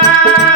Thank you.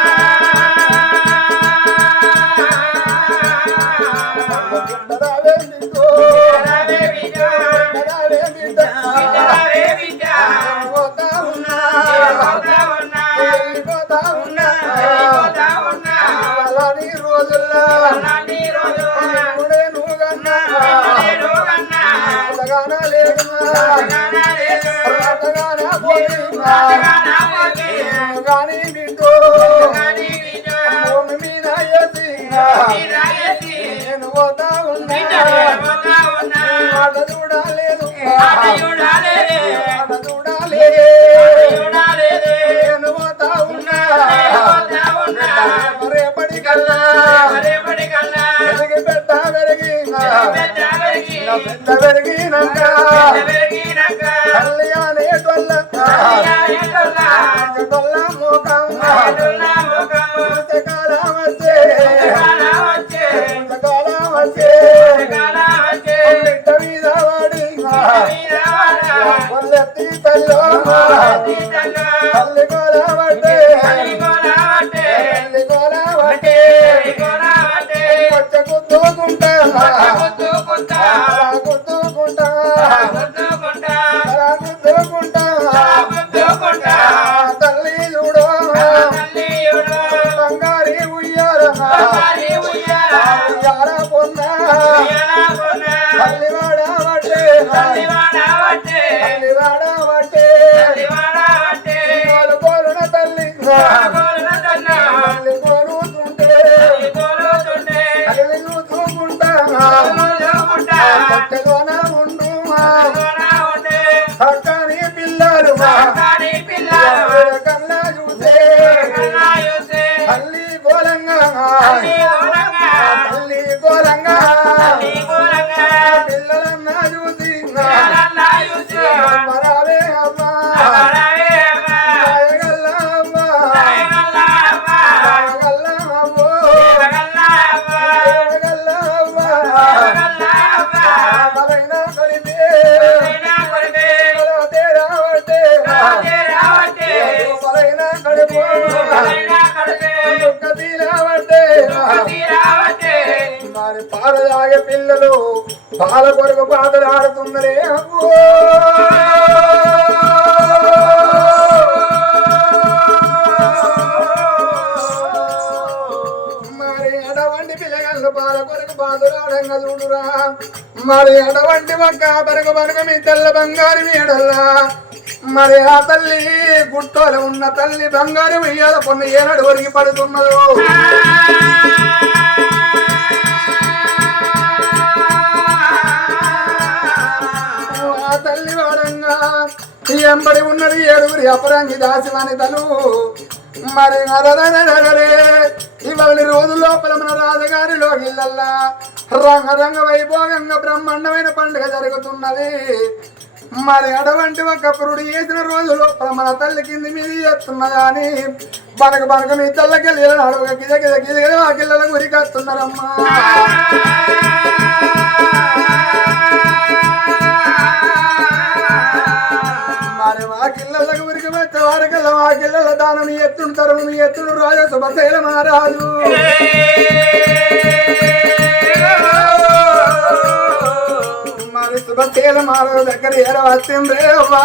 ఆట చూడలేదు నేను పోతా ఉన్నా. రేపటి కల్లా. వెలిగి పెట్ట వెలిగి పెద్ద వెలిగినాక కళ్యాణే డొల్ల. డొల్ల. మోకం ఉయ్యాల పొన్న తల్లి వాడ పట్టే తల్లి తల్లి తల్లి. పాల కొరకు పాటలు ఆడుతుందరే మరి అడవంటి పిల్లగాళ్ళు పాల కొరకు పాటలు ఆడంగా చూడురా. మరి అడవంటి ఒక్క పరుగు పరుగు మీ తెల్ల బంగారు మీడల్లా మరి ఆ తల్లి గుట్టోలు ఉన్న తల్లి బంగారు వెయ్యాల పొన్న ఏనాడు ఒరిగి పడుతున్నదో. ఆ తల్లి వాడంగా ఎంబడి ఉన్నది ఏడుగురి అపరంగి దాసివాని తలు మరి అరరరరరే ఇవాళ రోజు లోపల మన రాజగారిలో ఇళ్ళల్లా రంగరంగ వైభోగంగా బ్రహ్మాండమైన పండుగ జరుగుతున్నది మరి అటువంటి ఒక పురుడు చేసిన రోజు లోపల మన తల్లి కింది మీద చేస్తున్నదా అని బనక బనక మీ తల్లకెళ్ళి అడవక గిజ గిజ గిజ గిజ ఆ కిల్లల గురికొస్తున్నారమ్మా మా కిల్లలకు ఉరికి వచ్చే వారికల్లా మా కిల్లల దానం మీ ఎత్తుంటారు ఎత్తుడు రాజా శుభశైల మహారాజు. మరి శుభశైల మహారాజు దగ్గర ఏర రేవా